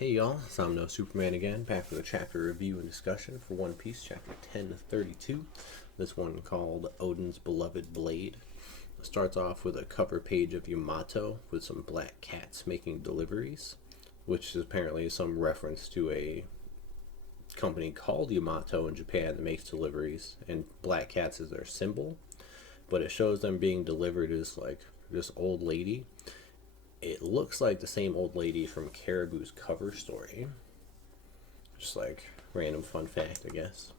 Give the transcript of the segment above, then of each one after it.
Hey y'all, Somno Superman again, back with a chapter review and discussion for One Piece, chapter 1032. This one called Odin's Beloved Blade. It starts off with a cover page of Yamato with some black cats making deliveries, which is apparently some reference to a company called Yamato in Japan that makes deliveries, and black cats is their symbol. But it shows them being delivered as like this old lady. It looks like the same old lady from Caribou's cover story. Just like random fun fact, I guess.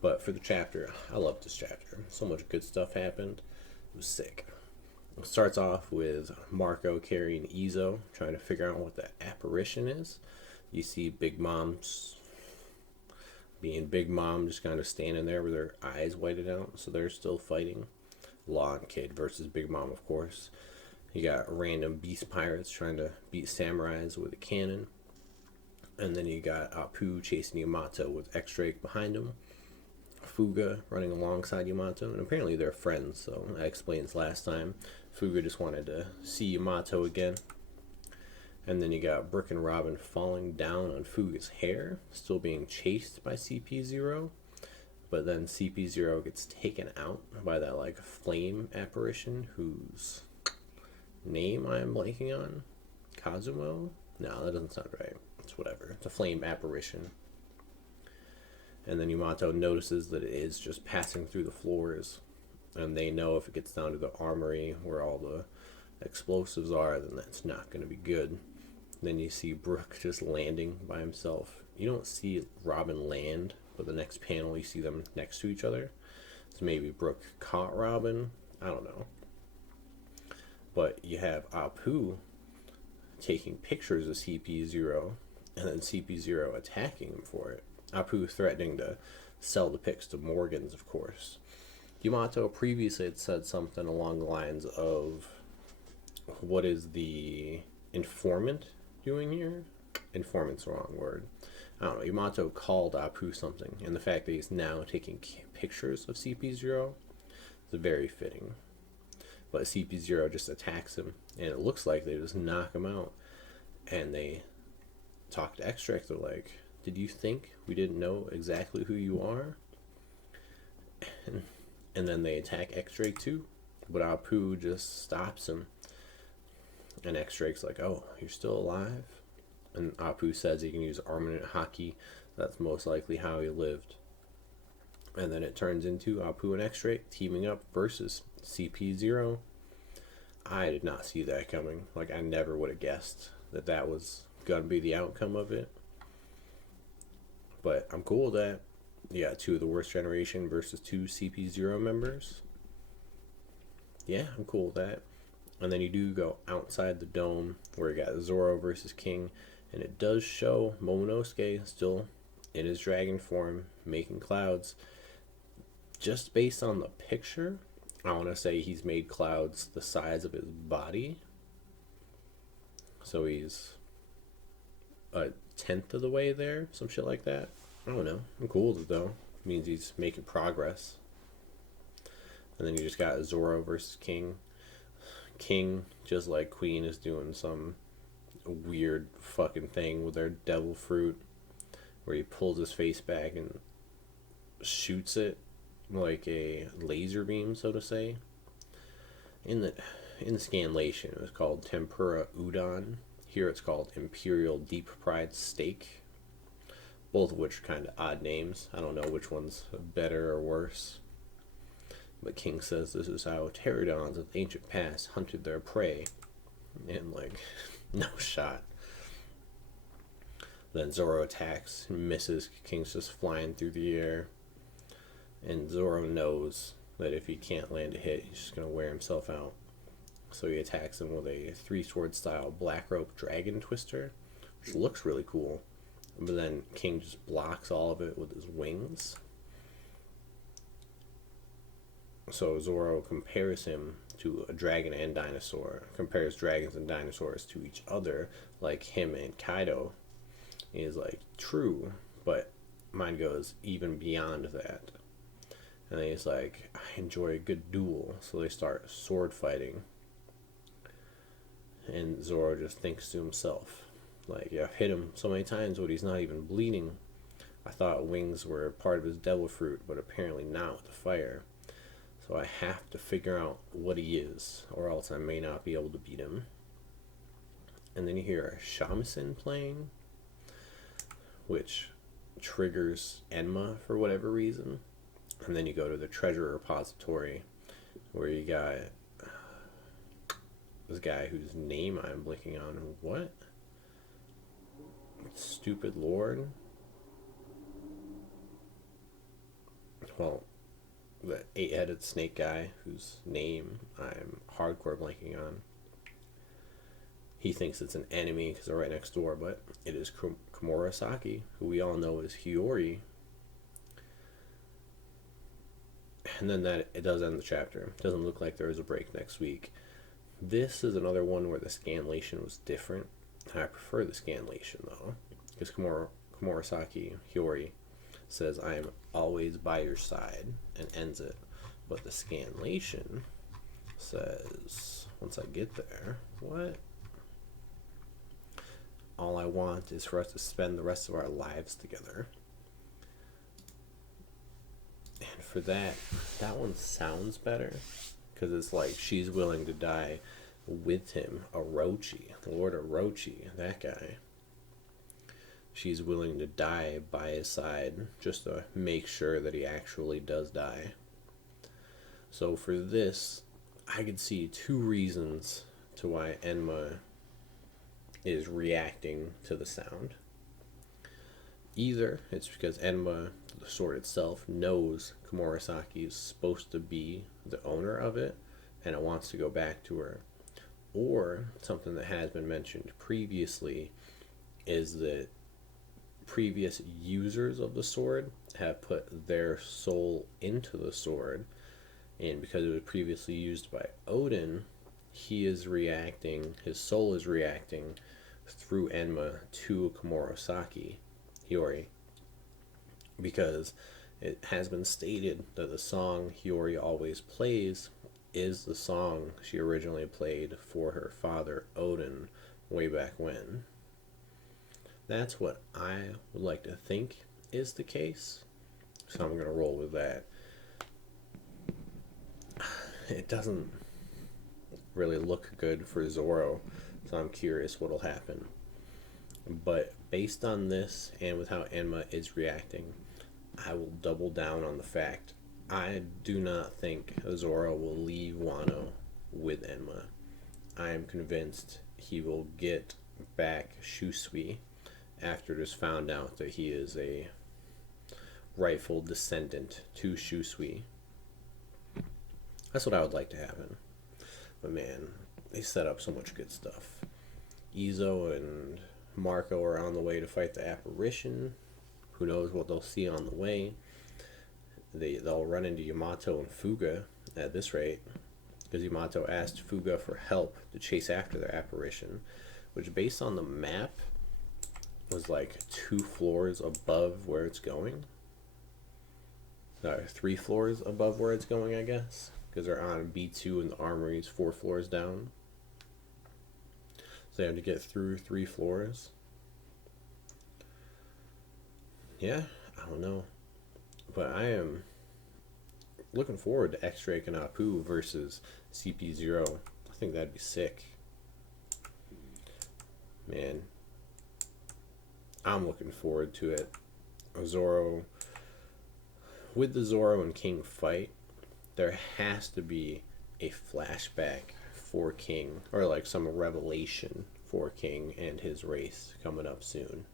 But for the chapter, I love this chapter. So much good stuff happened. It was sick. It starts off with Marco carrying Izo, trying to figure out what the apparition is. You see Big Mom's being Big Mom, just kind of standing there with her eyes whited out. So they're still fighting. Law and Kid versus Big Mom, of course. You got random beast pirates trying to beat samurais with a cannon. And then you got Apu chasing Yamato with X-Drake behind him. Fuga running alongside Yamato. And apparently they're friends, so that explains last time. Fuga just wanted to see Yamato again. And then you got Brook and Robin falling down on Fuga's hair, still being chased by CP0. But then CP0 gets taken out by that like flame apparition whose name I'm blanking on. Kazumo? No, that doesn't sound right. It's whatever. It's a flame apparition. And then Yamato notices that it is just passing through the floors. And they know if it gets down to the armory where all the explosives are, then that's not going to be good. Then you see Brook just landing by himself. You don't see Robin land, but the next panel you see them next to each other. So maybe Brook caught Robin. I don't know. But you have Apu taking pictures of CP0 and then CP0 attacking him for it. Apu threatening to sell the pics to Morgans, of course. Yamato previously had said something along the lines of, what is the informant doing here? Informant's the wrong word. I don't know. Yamato called Apu something, and the fact that he's now taking pictures of CP0 is very fitting. But CP0 just attacks him, and it looks like they just knock him out. And they talk to X-Drake. They're like, did you think we didn't know exactly who you are? And then they attack X-Drake too. But Apu just stops him. And X-Drake's like, oh, you're still alive? And Apu says he can use armament haki. That's most likely how he lived. And then it turns into Apu and X-Drake teaming up versus CP0. I did not see that coming. Like, I never would have guessed that that was going to be the outcome of it. But I'm cool with that. You got two of the worst generation versus two CP0 members. Yeah, I'm cool with that. And then you do go outside the dome where you got Zoro versus King. And it does show Momonosuke still in his dragon form making clouds. Just based on the picture, I want to say he's made clouds the size of his body. So he's a tenth of the way there, some shit like that. I don't know. I'm cool with it though. It means he's making progress. And then you just got Zoro versus King. King, just like Queen, is doing some weird fucking thing with their devil fruit where he pulls his face back and shoots it like a laser beam, so to say. In the scanlation, it was called tempura udon. Here it's called imperial deep fried steak. Both of which are kind of odd names. I don't know which one's better or worse. But King says this is how pterodons of the ancient past hunted their prey. And like, no shot. Then Zoro attacks and misses. King's just flying through the air. And Zoro knows that if he can't land a hit, he's just going to wear himself out. So he attacks him with a three-sword style black rope dragon twister, which looks really cool. But then King just blocks all of it with his wings. So Zoro compares him to a dragon and dinosaur, compares dragons and dinosaurs to each other, like him and Kaido. Is like, true, but mine goes even beyond that. And then he's like, I enjoy a good duel. So they start sword fighting. And Zoro just thinks to himself, Like, I've hit him so many times, but he's not even bleeding. I thought wings were part of his devil fruit, but apparently not with the fire. So I have to figure out what he is, or else I may not be able to beat him. And then you hear a shamisen playing, which triggers Enma for whatever reason. And then you go to the treasure repository, where you got this guy whose name I'm blinking on. What? Stupid Lord? Well, the 8-headed snake guy whose name I'm hardcore blanking on. He thinks it's an enemy because they're right next door, but it is Komurasaki, who we all know is Hiyori. And then that it does end the chapter. It doesn't look like there is a break next week. This is another one where the scanlation was different. I prefer the scanlation though, because Komurasaki Hiyori says, "I am always by your side," and ends it. But the scanlation says, once I get there, what? All I want is for us to spend the rest of our lives together. And for that one sounds better, because it's like she's willing to die with him. Orochi, Lord Orochi, that guy. She's willing to die by his side just to make sure that he actually does die. So for this, I could see two reasons to why Enma is reacting to the sound. Either it's because Enma, the sword itself, knows Komurasaki is supposed to be the owner of it, and it wants to go back to her. Or something that has been mentioned previously is that previous users of the sword have put their soul into the sword, and because it was previously used by Odin, his soul is reacting through Enma to Komurasaki Hiyori, because it has been stated that the song Hiyori always plays is the song she originally played for her father Odin way back when. That's what I would like to think is the case, so I'm going to roll with that. It doesn't really look good for Zoro, so I'm curious what'll happen. But based on this, and with how Enma is reacting, I will double down on the fact I do not think Zoro will leave Wano with Enma. I am convinced he will get back Shusui after it is found out that he is a rightful descendant to Shusui. That's what I would like to happen. But man, they set up so much good stuff. Izo and Marco are on the way to fight the apparition. Who knows what they'll see on the way. They'll run into Yamato and Fuga at this rate, because Yamato asked Fuga for help to chase after the apparition, which based on the map was like 2 floors above where it's going. 3 floors above where it's going, I guess, because they're on B2 and the armory is 4 floors down. So they have to get through 3 floors. Yeah, I don't know. But I am looking forward to X-Drake and Apu versus CP0. I think that'd be sick. Man, I'm looking forward to it. Zoro, with the Zoro and King fight, there has to be a flashback for King, or like some revelation for King and his race coming up soon.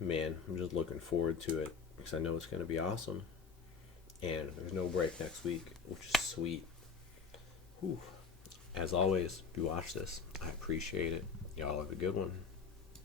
Man, I'm just looking forward to it, because I know it's going to be awesome. And there's no break next week, which is sweet. Whew. As always, if you watch this, I appreciate it. Y'all have a good one.